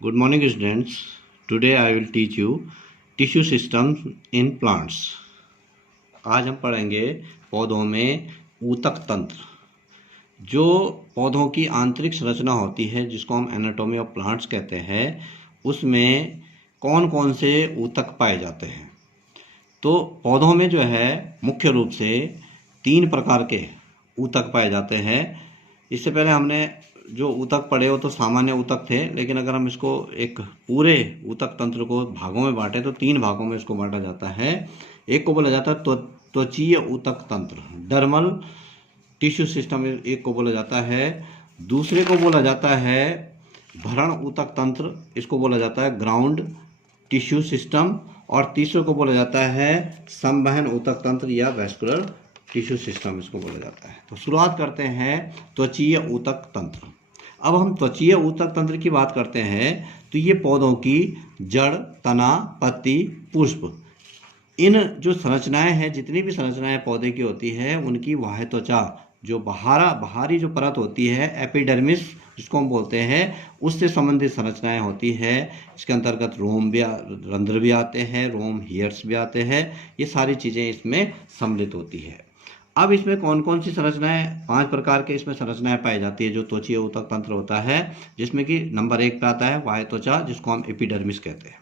Good morning, students. Today I will teach you tissue systems in plants. आज हम पढ़ेंगे पौधों में ऊतक तंत्र। जो पौधों की आंतरिक संरचना होती है जिसको हम एनाटॉमी ऑफ प्लांट्स कहते हैं, उसमें कौन कौन से ऊतक पाए जाते हैं। तो पौधों में जो है मुख्य रूप से 3 प्रकार के ऊतक पाए जाते हैं। इससे पहले हमने जो ऊतक पढ़े वो तो सामान्य ऊतक थे, लेकिन अगर हम इसको एक पूरे ऊतक तंत्र को भागों में बांटें तो 3 भागों में इसको बांटा जाता है। एक को बोला जाता है त्वचीय ऊतक तंत्र, डर्मल टिश्यू सिस्टम एक को बोला जाता है। दूसरे को बोला जाता है भरण ऊतक तंत्र, इसको बोला जाता है ग्राउंड टिश्यू सिस्टम। और तीसरे को बोला जाता है संवहन ऊतक तंत्र या वैस्कुलर टिश्यू सिस्टम, इसको बोला जाता है। तो शुरुआत करते हैं त्वचीय ऊतक तंत्र। अब हम त्वचीय ऊतक तंत्र की बात करते हैं तो ये पौधों की जड़, तना, पत्ती, पुष्प, इन जो संरचनाएं हैं, जितनी भी संरचनाएं पौधे की होती है, उनकी बाह्य त्वचा जो बाहरी जो परत होती है एपिडर्मिस जिसको हम बोलते हैं, उससे संबंधित संरचनाएं होती है। इसके अंतर्गत रोम भी, रंध्र भी आते हैं, रोम हेयर्स भी आते हैं। ये सारी चीज़ें इसमें सम्मिलित होती है। अब इसमें कौन कौन सी संरचनाएं, 5 प्रकार के इसमें संरचनाएं पाई जाती है जो त्वचीय ऊतक तंत्र होता है, जिसमें कि नंबर 1 पे आता है बाह्य त्वचा जिसको हम एपिडर्मिस कहते हैं।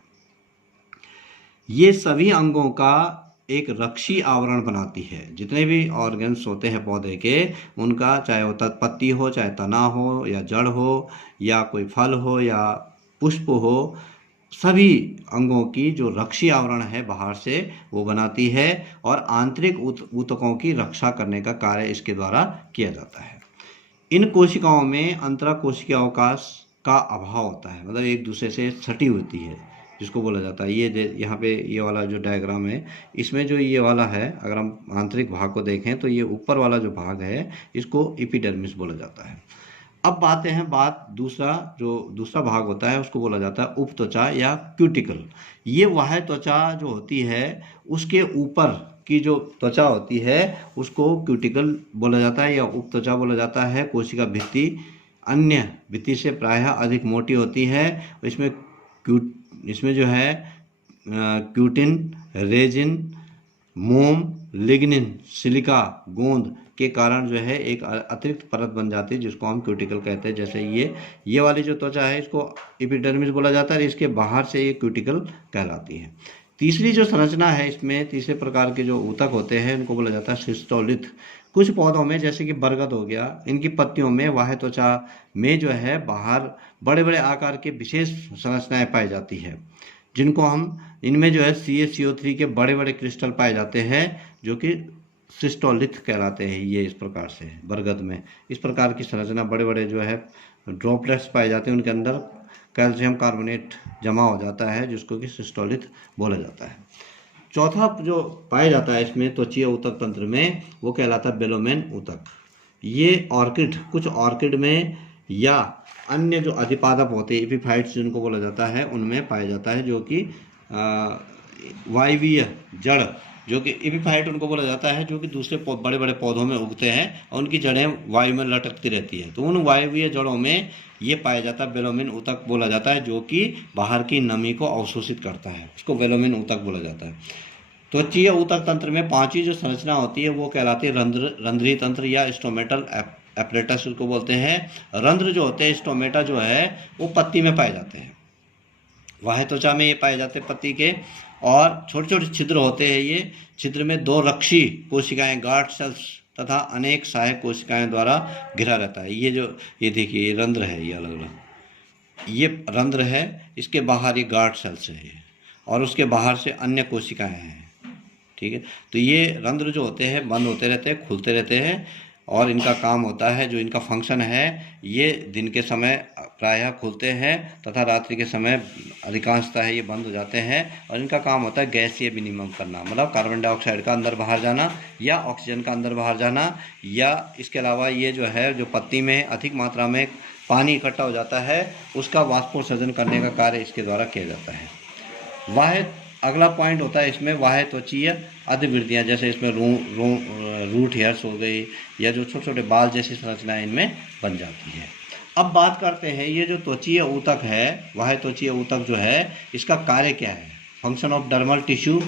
ये सभी अंगों का एक रक्षी आवरण बनाती है। जितने भी ऑर्गन्स होते हैं पौधे के, उनका चाहे वो पत्ती हो, चाहे तना हो, या जड़ हो, या कोई फल हो, या पुष्प हो, सभी अंगों की जो रक्षी आवरण है बाहर से वो बनाती है और आंतरिक ऊतकों की रक्षा करने का कार्य इसके द्वारा किया जाता है। इन कोशिकाओं में अंतरा कोशिकीय अवकाश का अभाव होता है, मतलब एक दूसरे से सटी होती है, जिसको बोला जाता है। ये यहाँ पे ये वाला जो डायग्राम है, इसमें जो ये वाला है, अगर हम आंतरिक भाग को देखें तो ये ऊपर वाला जो भाग है इसको एपिडर्मिस बोला जाता है। अब दूसरा भाग होता है, उसको बोला जाता है उपत्वचा या क्यूटिकल। ये वह त्वचा जो होती है उसके ऊपर की जो त्वचा होती है उसको क्यूटिकल बोला जाता है या उपत्वचा बोला जाता है। कोशिका भित्ति अन्य भित्ति से प्रायः अधिक मोटी होती है। इसमें जो है क्यूटिन, रेजिन, मोम, लिग्निन, सिलिका, गोंद के कारण जो है एक अतिरिक्त परत बन जाती है जिसको हम क्यूटिकल कहते हैं। जैसे ये वाली जो त्वचा है इसको एपिडर्मिस बोला जाता है, इसके बाहर से ये क्यूटिकल कहलाती है। तीसरी जो संरचना है, इसमें तीसरे प्रकार के जो ऊतक होते हैं उनको बोला जाता है सिस्टोलिथ। कुछ पौधों में जैसे कि बरगद हो गया, इनकी पत्तियों में बाह्य त्वचा में जो है बाहर बड़े बड़े आकार के विशेष संरचनाएं पाई जाती है, जिनको हम, इनमें जो है CaCO3 के बड़े बड़े क्रिस्टल पाए जाते हैं जो कि सिस्टोलिथ कहलाते हैं। ये इस प्रकार से बरगद में इस प्रकार की संरचना, बड़े बड़े जो है ड्रॉपलेट्स पाए जाते हैं, उनके अंदर कैल्शियम कार्बोनेट जमा हो जाता है जिसको कि सिस्टोलिथ बोला जाता है। चौथा जो पाया जाता है इसमें त्वचीय ऊतक तंत्र में, वो कहलाता है बेलोमेन ऊतक। ये कुछ ऑर्किड में या अन्य जो अधिपादप होते हैं एपीफाइट्स जिनको बोला जाता है, उनमें पाया जाता है, जो कि वायवीय जड़, जो कि एपीफाइट उनको बोला जाता है, जो कि दूसरे बड़े बड़े पौधों में उगते हैं और उनकी जड़ें वायु में लटकती रहती है। तो उन वायवीय जड़ों में ये पाया जाता है, बेलोमेन ऊतक बोला जाता है, जो कि बाहर की नमी को अवशोषित करता है, इसको बेलोमेन ऊतक बोला जाता है। त्वचीय ऊतक तंत्र में 5वीं जो संरचना होती है वो कहलाती है रंध्रीय तंत्र या स्टोमेटल एपरेटस उसको बोलते हैं। रंध्र जो होते हैं, स्टोमेटा जो है, वो पत्ती में पाए जाते हैं, बाह्य त्वचा में ये पाए जाते हैं पत्ती के। और छोटे छोटे छिद्र होते हैं, ये छिद्र में 2 रक्षी कोशिकाएं, गार्ड सेल्स तथा अनेक सहायक कोशिकाएं द्वारा घिरा रहता है। ये देखिए, ये रंध्र है, ये अलग अलग ये रंध्र है, इसके बाहर ये गार्ड सेल्स है, और उसके बाहर से अन्य कोशिकाएं हैं। ठीक है, तो ये रंध्र जो होते हैं बंद होते रहते हैं, खुलते रहते हैं, और इनका काम होता है, जो इनका फंक्शन है, ये दिन के समय प्रायः खुलते हैं तथा रात्रि के समय अधिकांशतः है ये बंद हो जाते हैं। और इनका काम होता है गैसीय विनिमय करना, मतलब कार्बन डाइऑक्साइड का अंदर बाहर जाना या ऑक्सीजन का अंदर बाहर जाना, या इसके अलावा ये जो है, जो पत्ती में अधिक मात्रा में पानी इकट्ठा हो जाता है उसका वाष्पोत्सर्जन करने का कार्य इसके द्वारा किया जाता है। अगला पॉइंट होता है इसमें बाह्य त्वचीय अधिवृद्धियाँ, जैसे इसमें रूट हेयर्स हो गई, या जो छोटे छोटे बाल जैसी संरचनाएं इनमें बन जाती है। अब बात करते हैं ये जो त्वचीय ऊतक है, वह त्वचीय ऊतक जो है इसका कार्य क्या है। फंक्शन ऑफ डर्मल टिश्यू,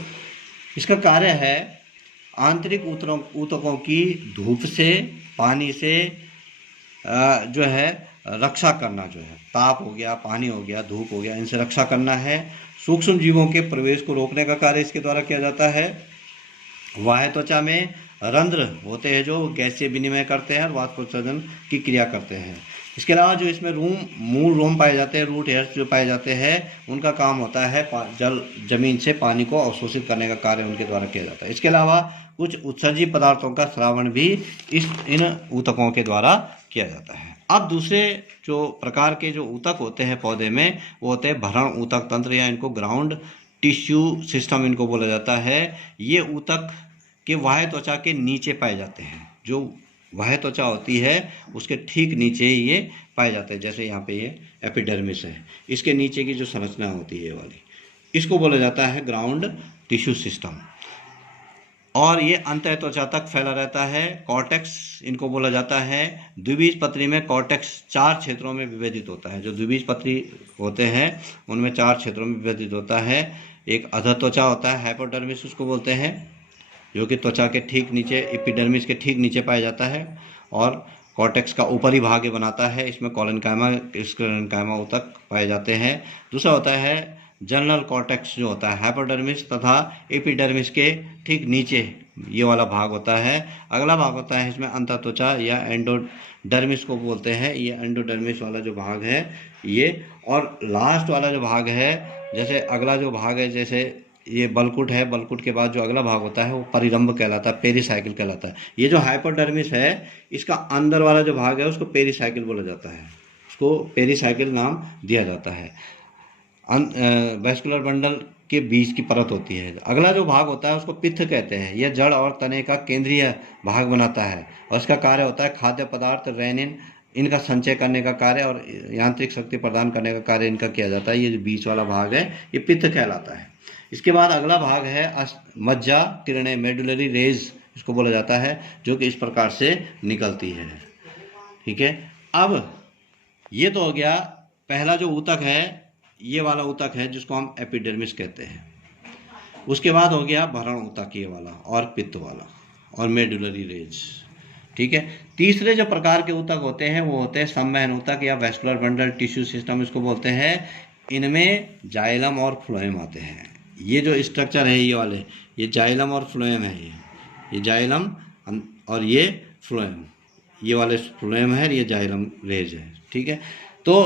इसका कार्य है आंतरिक ऊतकों की धूप से, पानी से जो है रक्षा करना, जो है ताप हो गया, पानी हो गया, धूप हो गया, इनसे रक्षा करना है। सूक्ष्म जीवों के प्रवेश को रोकने का कार्य इसके द्वारा किया जाता है। बाह्य त्वचा में रंध्र होते हैं जो गैसीय विनिमय करते हैं और वाष्पोत्सर्जन की क्रिया करते हैं। इसके अलावा जो इसमें मूल रोम पाए जाते हैं, रूट हेयर्स जो पाए जाते हैं, उनका काम होता है जमीन से पानी को अवशोषित करने का कार्य उनके द्वारा किया जाता है। इसके अलावा कुछ उत्सर्जी पदार्थों का श्रावण भी इन ऊतकों के द्वारा किया जाता है। अब दूसरे जो प्रकार के जो ऊतक होते हैं पौधे में, वो होते हैं भरण ऊतक तंत्र, या इनको ग्राउंड टिश्यू सिस्टम इनको बोला जाता है। ये ऊतक के बाह्य त्वचा के नीचे पाए जाते हैं। जो बाह्य त्वचा होती है उसके ठीक नीचे ये पाए जाते हैं। जैसे यहाँ पे ये एपिडर्मिस है, इसके नीचे की जो संरचना होती है ये वाली, इसको बोला जाता है ग्राउंड टिश्यू सिस्टम। और ये अंतः त्वचा तक फैला रहता है। कॉर्टेक्स इनको बोला जाता है। द्विबीजपत्री में कॉर्टेक्स 4 क्षेत्रों में विभाजित होता है। जो द्विबीजपत्री होते हैं उनमें 4 क्षेत्रों में विभाजित होता है। एक अधः त्वचा होता है, हाइपोडर्मिस उसको बोलते हैं, जो कि त्वचा के ठीक नीचे, एपिडर्मिस के ठीक नीचे पाया जाता है और कॉर्टेक्स का ऊपरी भाग ये बनाता है। इसमें कोलेनकाइमा, स्क्लेरेनकाइमा ऊतक पाए जाते हैं। दूसरा होता है जनरल कॉर्टेक्स, जो होता है हाइपोडर्मिस तथा एपिडर्मिस के ठीक नीचे ये वाला भाग होता है। अगला भाग होता है इसमें अंतः त्वचा या एंडोडर्मिस को बोलते हैं। ये एंडोडर्मिस वाला जो भाग है ये, और लास्ट वाला जो भाग है, जैसे अगला जो भाग है, जैसे ये बलकुट है, बलकुट के बाद जो अगला भाग होता है वो परिरंभ कहलाता है, पेरीसाइकिल कहलाता है। ये जो हाइपोडर्मिस है इसका अंदर वाला जो भाग है उसको पेरीसाइकिल बोला जाता है, उसको पेरीसाइकिल नाम दिया जाता है। वैस्कुलर बंडल के बीच की परत होती है। अगला जो भाग होता है उसको पित्त कहते हैं। यह जड़ और तने का केंद्रीय भाग बनाता है और इसका कार्य होता है खाद्य पदार्थ, रेनिन, इनका संचय करने का कार्य और यांत्रिक शक्ति प्रदान करने का कार्य इनका किया जाता है। ये जो बीच वाला भाग है ये पित्त कहलाता है। इसके बाद अगला भाग है मज्जा किरणें, मेडुलरी रेज इसको बोला जाता है, जो कि इस प्रकार से निकलती है। ठीक है, अब ये तो हो गया पहला जो ऊतक है, ये वाला ऊतक है जिसको हम एपिडर्मिस कहते हैं। उसके बाद हो गया भरण ऊतक ये वाला, और पित्त वाला, और मेडुलरी रेज। ठीक है, तीसरे जो प्रकार के ऊतक होते हैं वो होते हैं संवहन ऊतक या वैस्कुलर बंडल टिश्यू सिस्टम इसको बोलते हैं। इनमें जाइलम और फ्लोएम आते हैं। ये जो स्ट्रक्चर है ये वाले, ये जाइलम और फ्लोएम है। ये जाइलम और ये फ्लोएम, ये वाले फ्लोएम है, ये जाइलम रेज है। ठीक है, तो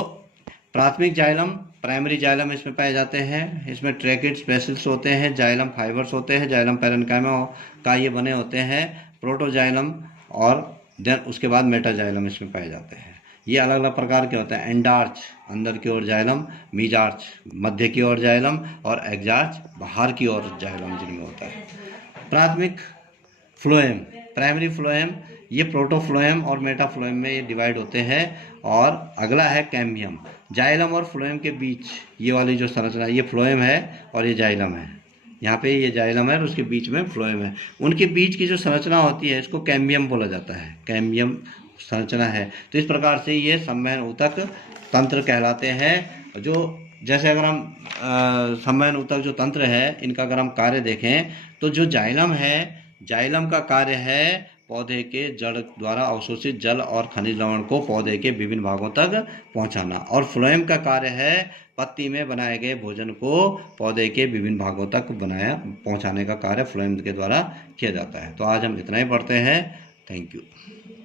प्राथमिक जाइलम, प्राइमरी जाइलम इसमें पाए जाते हैं। इसमें ट्रैकिड्स, बेसिल्स होते हैं, जाइलम फाइबर्स होते हैं, जाइलम पैरेन्काइमा का ये बने होते हैं, प्रोटोजाइलम, और देन उसके बाद मेटाजाइलम इसमें पाए जाते हैं। ये अलग अलग प्रकार के होते हैं। एंडार्च अंदर की ओर जाइलम, मीजार्च मध्य की ओर जाइलम, और एग्जार्च बाहर की ओर जाइलम जिनमें होता है। प्राथमिक फ्लोएम, प्राइमरी फ्लोएम, ये प्रोटोफ्लोएम और मेटाफ्लोएम में ये डिवाइड होते हैं। और अगला है कैम्बियम। जाइलम और फ्लोएम के बीच ये वाली जो संरचना, ये फ्लोएम है और ये जाइलम है। यहाँ पे ये जाइलम है और उसके बीच में फ्लोएम है। उनके बीच की जो संरचना होती है इसको कैम्बियम बोला जाता है, कैम्बियम संरचना है। तो इस प्रकार से ये संवहन ऊतक तंत्र कहलाते हैं। जो जैसे अगर हम संवहन ऊतक जो तंत्र है इनका अगर हम कार्य देखें तो जो जाइलम है, जाइलम का कार्य है पौधे के जड़ द्वारा अवशोषित जल और खनिज लवण को पौधे के विभिन्न भागों तक पहुंचाना, और फ्लोएम का कार्य है पत्ती में बनाए गए भोजन को पौधे के विभिन्न भागों तक पहुंचाने का कार्य फ्लोएम के द्वारा किया जाता है। तो आज हम इतना ही पढ़ते हैं। Thank you.